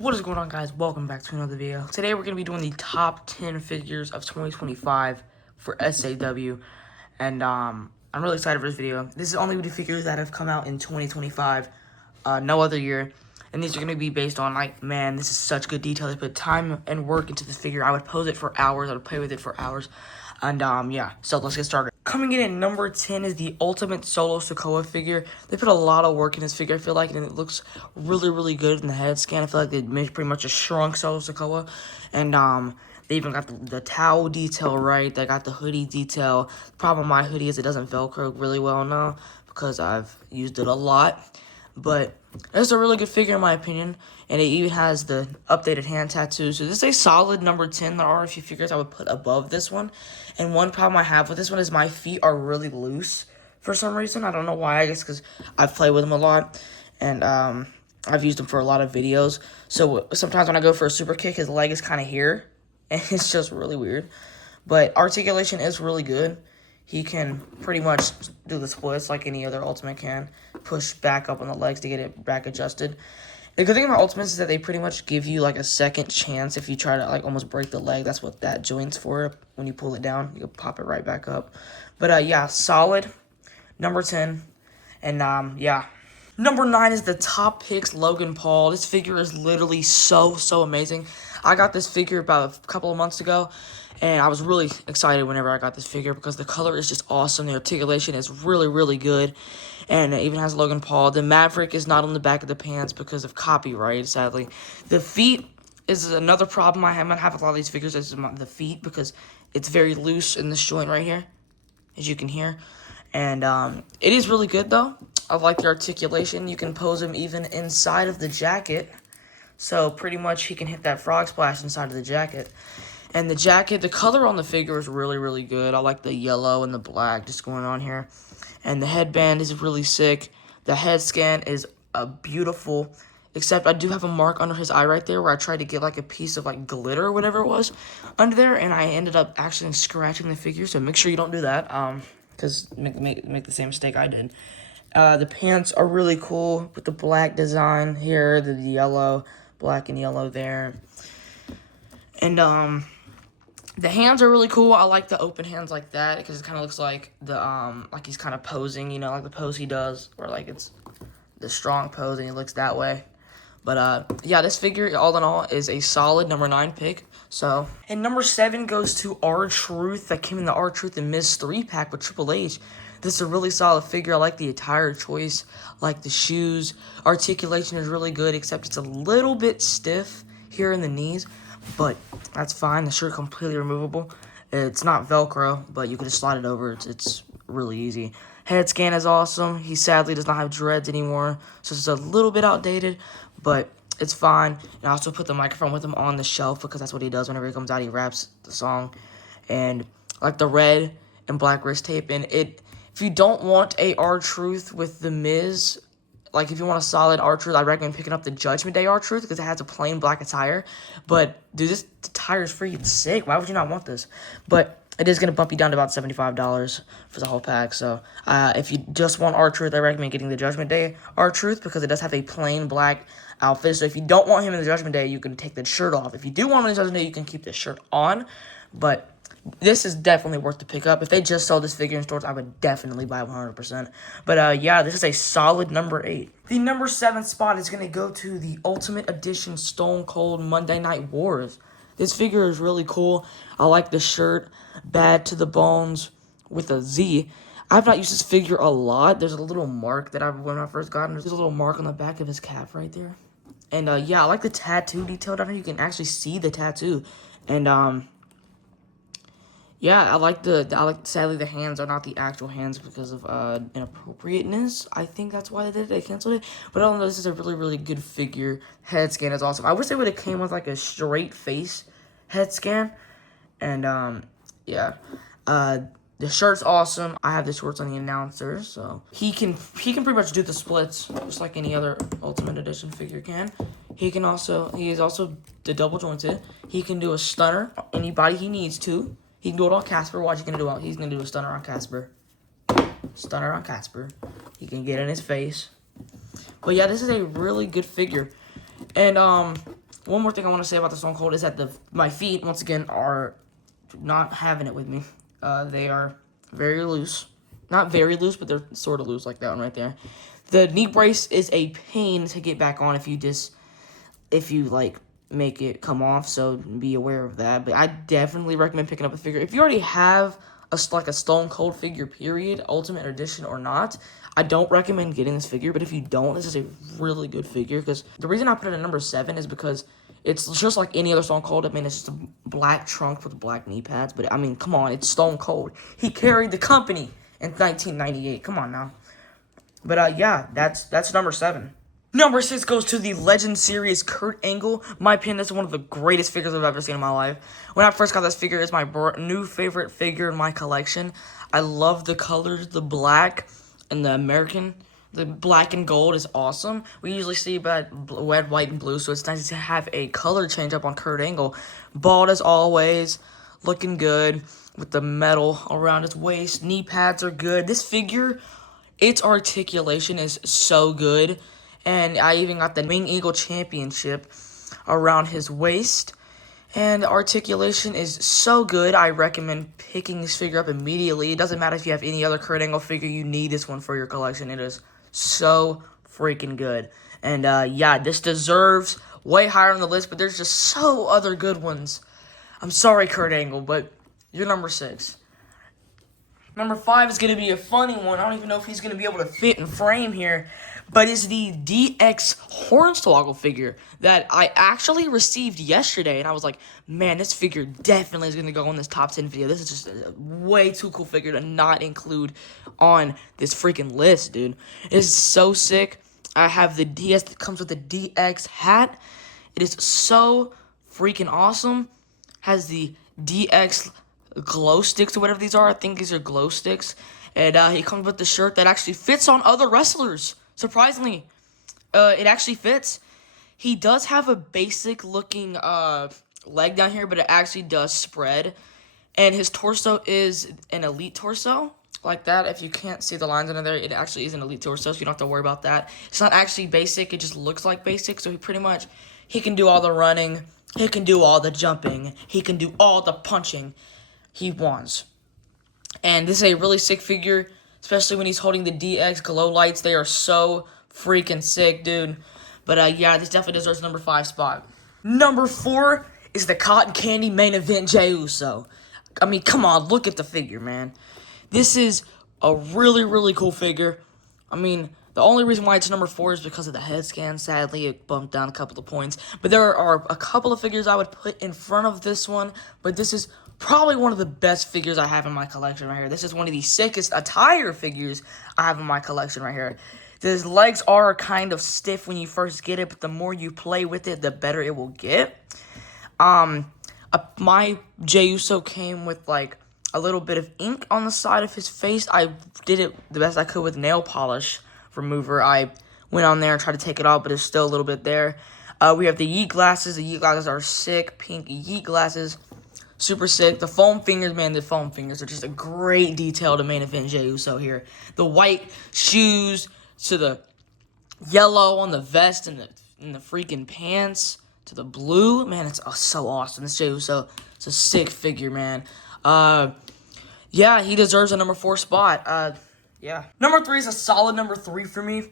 What is going on, guys? Welcome back to another video. Today we're going to be doing the top 10 figures of 2025 for SAW. And I'm really excited for this video. This is only the figures that have come out in 2025, no other year. And these are going to be based on, like, man, this is such good detail. They put time and work into this figure. I would pose it for hours. I would play with it for hours. And yeah, so let's get started. Coming in at number 10 is the Ultimate Solo Sikoa figure. They put a lot of work in this figure, I feel like, and it looks really good in the head scan. I feel like they made pretty much a shrunk Solo Sikoa. And they even got the towel detail right. They got the hoodie detail. The problem with my hoodie is it doesn't Velcro really well now because I've used it a lot. But it's a really good figure in my opinion, and it even has the updated hand tattoo. So this is a solid number 10. There are a few figures I would put above this one, and one problem I have with this one is my feet are really loose for some reason. I don't know why. I guess because I've played with them a lot, and I've used them for a lot of videos. So sometimes when I go for a super kick, his leg is kind of here, and it's just really weird. But articulation is really good. He can pretty much do the splits like any other Ultimate can. Push back up on the legs to get it back adjusted. The good thing about Ultimates is that they pretty much give you like a second chance if you try to like almost break the leg. That's what that joint's for. When you pull it down, you can pop it right back up. But yeah, solid. Number 10. And yeah. Number 9 is the Top Picks Logan Paul. This figure is literally so amazing. I got this figure about a couple of months ago, and I was really excited whenever I got this figure because the color is just awesome. The articulation is really good, and it even has Logan Paul. The Maverick is not on the back of the pants because of copyright, sadly. The feet is another problem I have with a lot of these figures. Is the feet because it's very loose in this joint right here, as you can hear. And it is really good, though. I like the articulation. You can pose him even inside of the jacket. So pretty much he can hit that frog splash inside of the jacket. And the jacket, the color on the figure is really good. I like the yellow and the black just going on here. And the headband is really sick. The head scan is beautiful. Except I do have a mark under his eye right there where I tried to get like a piece of like glitter or whatever it was under there. And I ended up actually scratching the figure. So make sure you don't do that. Because make the same mistake I did. The pants are really cool with the black design here, the yellow, black and yellow there. And the hands are really cool. I like the open hands like that because it kind of looks like the like he's kind of posing, you know, like the pose he does, or like it's the strong pose and he looks that way. But yeah, this figure all in all is a solid number 9 pick. So, and number 7 goes to R-Truth. That came in the R-Truth and Miz 3-pack with Triple H. This is a really solid figure. I like the attire choice, I like the shoes. Articulation is really good, except it's a little bit stiff here in the knees, but that's fine. The shirt completely removable. It's not Velcro, but you can just slide it over. It's really easy. Head scan is awesome. He sadly does not have dreads anymore, so it's a little bit outdated, but it's fine. And I also put the microphone with him on the shelf because that's what he does whenever he comes out. He raps the song. And like the red and black wrist tape. And it, if you don't want a R-Truth with the Miz, like if you want a solid R-Truth, I recommend picking up the Judgment Day R-Truth because it has a plain black attire. But dude, this attire is free. It's sick. Why would you not want this? But it is going to bump you down to about $75 for the whole pack. So if you just want R-Truth, I recommend getting the Judgment Day R-Truth because it does have a plain black outfit. So if you don't want him in the Judgment Day, you can take the shirt off. If you do want him in the Judgment Day, you can keep the shirt on. But this is definitely worth the pick up. If they just sold this figure in stores, I would definitely buy 100%. But yeah, this is a solid number 8. The number 7 spot is going to go to the Ultimate Edition Stone Cold Monday Night Wars. This figure is really cool. I like the shirt, bad to the bones with a Z. I've not used this figure a lot. There's a little mark that when I first got him, there's a little mark on the back of his calf right there. And yeah, I like the tattoo detail down here. You can actually see the tattoo. And yeah, I like sadly the hands are not the actual hands because of inappropriateness. I think that's why they did it. They canceled it. But I don't know, this is a really good figure. Head scan is awesome. I wish they would have came with like a straight face head scan. And yeah. The shirt's awesome. I have the shorts on the announcer, so he can pretty much do the splits just like any other Ultimate Edition figure can. He is also the double jointed. He can do a stunner anybody he needs to. He can do it on Casper. Watch, he's gonna do a stunner on Casper. Stunner on Casper. He can get in his face. But yeah, this is a really good figure. And one more thing I want to say about the Stone Cold is that my feet, once again, are not having it with me. They are very loose. Not very loose, but they're sort of loose, like that one right there. The knee brace is a pain to get back on if you like make it come off, so be aware of that. But I definitely recommend picking up a figure. If you already have a Stone Cold figure, period, Ultimate Edition or not, I don't recommend getting this figure. But if you don't, this is a really good figure, because the reason I put it at number 7 is because it's just like any other Stone Cold. I mean, it's just a black trunk with black knee pads. But, I mean, come on, it's Stone Cold. He carried the company in 1998. Come on now. But, yeah, that's number 7. Number 6 goes to the Legend Series Kurt Angle. My opinion, this is one of the greatest figures I've ever seen in my life. When I first got this figure, it's my new favorite figure in my collection. I love the colors, the black and the black and gold is awesome. We usually see red, white, and blue, so it's nice to have a color change up on Kurt Angle. Bald as always, looking good with the metal around his waist. Knee pads are good. This figure, its articulation is so good. And I even got the Wing Eagle Championship around his waist. And the articulation is so good, I recommend picking this figure up immediately. It doesn't matter if you have any other Kurt Angle figure, you need this one for your collection. It is so freaking good. And yeah, this deserves way higher on the list, but there's just so other good ones. I'm sorry, Kurt Angle, but you're number 6. Number 5 is going to be a funny one. I don't even know if he's going to be able to fit in frame here. But it's the DX Hornswoggle figure that I actually received yesterday. And I was like, man, this figure definitely is going to go on this top 10 video. This is just a way too cool figure to not include on this freaking list, dude. It is so sick. I have the DS that comes with the DX hat. It is so freaking awesome. Has the DX glow sticks or whatever these are. I think these are glow sticks. And he comes with the shirt that actually fits on other wrestlers. Surprisingly, it actually fits. He does have a basic looking leg down here, but it actually does spread. And his torso is an elite torso, like that. If you can't see the lines under there, it actually is an elite torso, so you don't have to worry about that. It's not actually basic, it just looks like basic, so he can do all the running, he can do all the jumping, he can do all the punching he wants. And this is a really sick figure, especially when he's holding the DX glow lights. They are so freaking sick, dude. But, yeah, this definitely deserves number 5 spot. Number 4 is the Cotton Candy Main Event Jey Uso. I mean, come on, look at the figure, man. This is a really, really cool figure. I mean, the only reason why it's number 4 is because of the head scan. Sadly, it bumped down a couple of points. But there are a couple of figures I would put in front of this one. But this is probably one of the best figures I have in my collection right here. This is one of the sickest attire figures I have in my collection right here. His legs are kind of stiff when you first get it, but the more you play with it, the better it will get. My Jey Uso came with like a little bit of ink on the side of his face. I did it the best I could with nail polish remover. I went on there and tried to take it off, but it's still a little bit there. We have the Yeet glasses. The Yeet glasses are sick. Pink Yeet glasses. Super sick. The foam fingers, man, the foam fingers are just a great detail to Main Event Jey Uso here. The white shoes to the yellow on the vest and the freaking pants to the blue. Man, it's so awesome. This Jey Uso, it's a sick figure, man. Yeah, he deserves a number 4 spot. Yeah. Number 3 is a solid number 3 for me.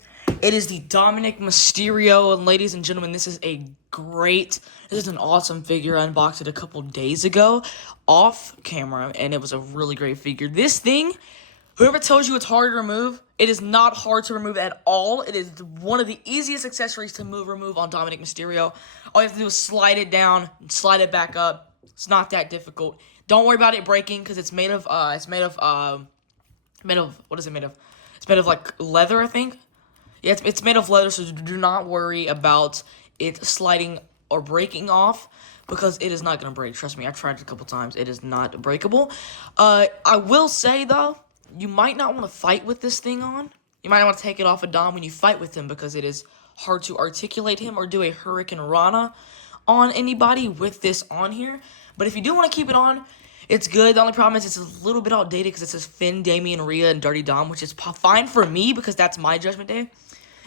It is the Dominic Mysterio, and ladies and gentlemen, this is an awesome figure. I unboxed it a couple days ago off camera, and it was a really great figure. This thing, whoever tells you it's hard to remove, it is not hard to remove at all. It is one of the easiest accessories to remove on Dominic Mysterio. All you have to do is slide it down, slide it back up. It's not that difficult. Don't worry about it breaking, because it's made of, what is it made of? It's made of, like, leather, I think. Yeah, it's made of leather, so do not worry about it sliding or breaking off, because it is not going to break. Trust me, I tried it a couple times. It is not breakable. I will say, though, you might not want to fight with this thing on. You might want to take it off of Dom when you fight with him, because it is hard to articulate him or do a Hurricane Rana on anybody with this on here. But if you do want to keep it on, it's good. The only problem is it's a little bit outdated because it says Finn, Damian, Rhea, and Dirty Dom, which is fine for me because that's my Judgment Day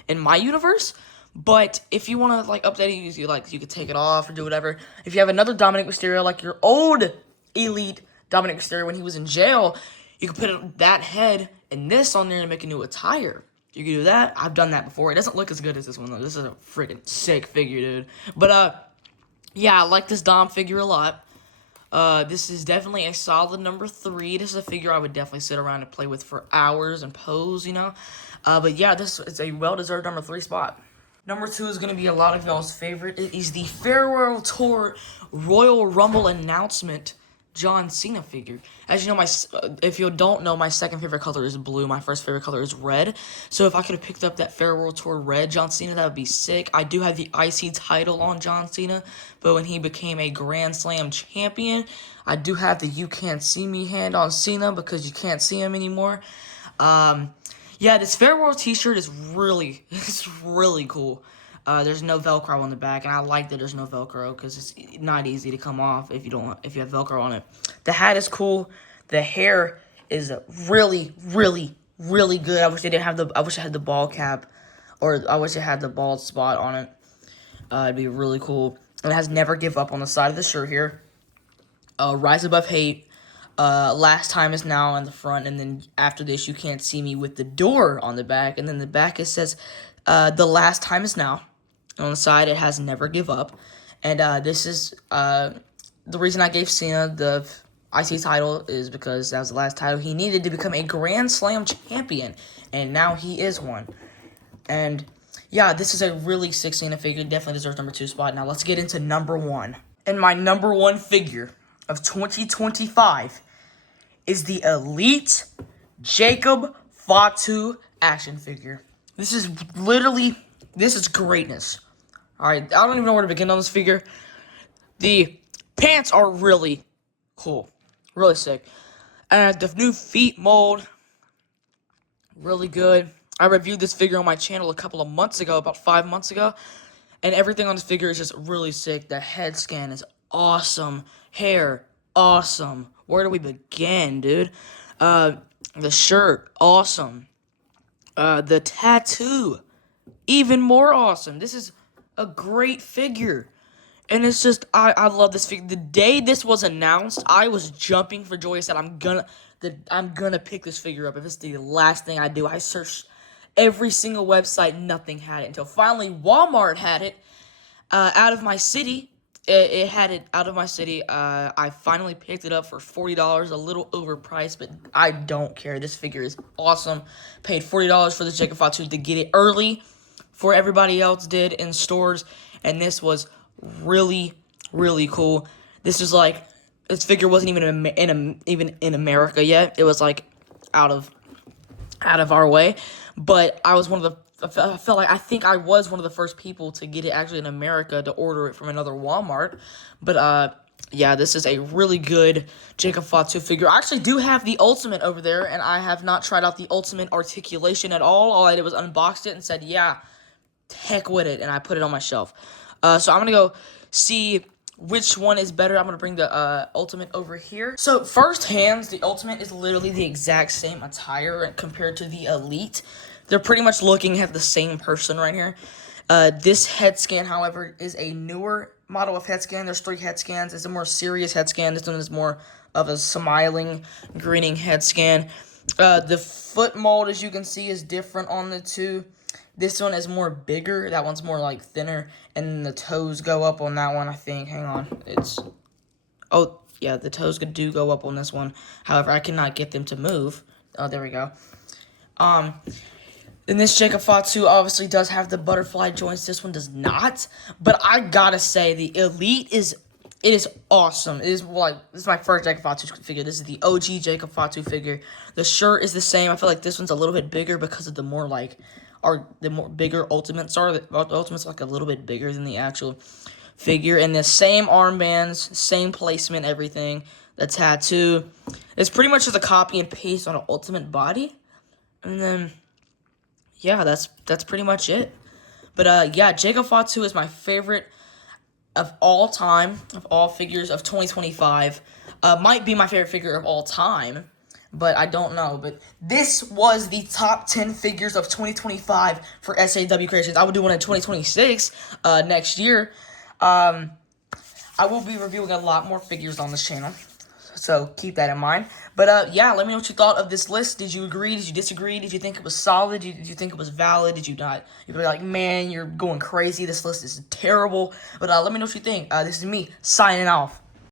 in my universe. But if you want to like update it, you could take it off or do whatever. If you have another Dominic Mysterio, like your old Elite Dominic Mysterio when he was in jail, you can put that head and this on there and make a new attire. You can do that. I've done that before. It doesn't look as good as this one though. This is a freaking sick figure, dude. But yeah, I like this Dom figure a lot. This is definitely a solid number 3. This is a figure I would definitely sit around and play with for hours and pose, you know. But yeah, this is a well-deserved number 3 spot. Number 2 is going to be a lot of y'all's favorite. It is the Farewell Tour Royal Rumble announcement John Cena figure. As you know, if you don't know, my second favorite color is blue. My first favorite color is red. So if I could have picked up that Farewell Tour red John Cena, that would be sick. I do have the IC title on John Cena, but when he became a Grand Slam champion, I do have the You Can't See Me hand on Cena because you can't see him anymore. Yeah, this Farewell t-shirt is it's really cool. There's no Velcro on the back, and I like that there's no Velcro because it's not easy to come off if you have Velcro on it. The hat is cool. The hair is really, really, really good. I wish I had the ball cap, or I wish it had the bald spot on it. It'd be really cool. And it has Never Give Up on the side of the shirt here. Rise Above Hate. Last Time Is Now on the front, and then after this, You Can't See Me with the door on the back, and then the back it says, The Last Time Is Now. On the side, it has Never Give Up, and this is the reason I gave Cena the IC title is because that was the last title he needed to become a Grand Slam champion, and now he is one. And yeah, this is a really sick Cena figure, definitely deserves number 2 spot. Now let's get into number 1. And my number 1 figure of 2025 is the Elite Jacob Fatu action figure. This is greatness. Alright, I don't even know where to begin on this figure. The pants are really cool. Really sick. And the new feet mold, really good. I reviewed this figure on my channel a couple of months ago, about 5 months ago. And everything on this figure is just really sick. The head scan is awesome. Hair, awesome. Where do we begin, dude? The shirt, awesome. The tattoo, even more awesome. This is a great figure. And it's just, I love this figure. The day this was announced, I was jumping for joy. I said, I'm gonna pick this figure up. If it's the last thing I do, I searched every single website, nothing had it. Until finally Walmart had it out of my city. It had it out of my city. I finally picked it up for $40, a little overpriced, but I don't care. This figure is awesome. Paid $40 for the Jacob Fatu to get it early before everybody else did in stores, and this was really, really cool. This figure wasn't even in America yet. It was like out of our way, but I was I think I was one of the first people to get it actually in America, to order it from another Walmart. But yeah, this is a really good Jacob Fatu figure. I actually do have the Ultimate over there, and I have not tried out the Ultimate articulation at all. All I did was unboxed it and said, yeah, heck with it, and I put it on my shelf. So I'm going to go see which one is better. I'm going to bring the Ultimate over here. So first hands, the Ultimate is literally the exact same attire compared to the Elite. They're pretty much looking at the same person right here. This head scan, however, is a newer model of head scan. There's 3 head scans. It's a more serious head scan. This one is more of a smiling, grinning head scan. The foot mold, as you can see, is different on the 2. This one is more bigger. That one's more like thinner. And then the toes go up on that one, I think. Hang on. Oh, yeah, the toes do go up on this one. However, I cannot get them to move. Oh, there we go. And this Jacob Fatu obviously does have the butterfly joints. This one does not. But I gotta say, the Elite is awesome. This is my first Jacob Fatu figure. This is the OG Jacob Fatu figure. The shirt is the same. I feel like this one's a little bit bigger because of the more bigger Ultimates are. The Ultimate's like a little bit bigger than the actual figure. And the same armbands, same placement, everything. The tattoo. It's pretty much just a copy and paste on an Ultimate body. And then, yeah, that's pretty much it. But yeah, Jacob Fatu is my favorite of all time, of all figures of 2025. Might be my favorite figure of all time. but I don't know. But this was the top 10 figures of 2025 for SAW Creations. I will do one in 2026 next year. I will be reviewing a lot more figures on this channel, so keep that in mind. But yeah, let me know what you thought of this list. Did you agree? Did you disagree? Did you think it was solid? Did you think it was valid? Did you not? You'd be like, man, you're going crazy. This list is terrible. But let me know what you think. This is me signing off.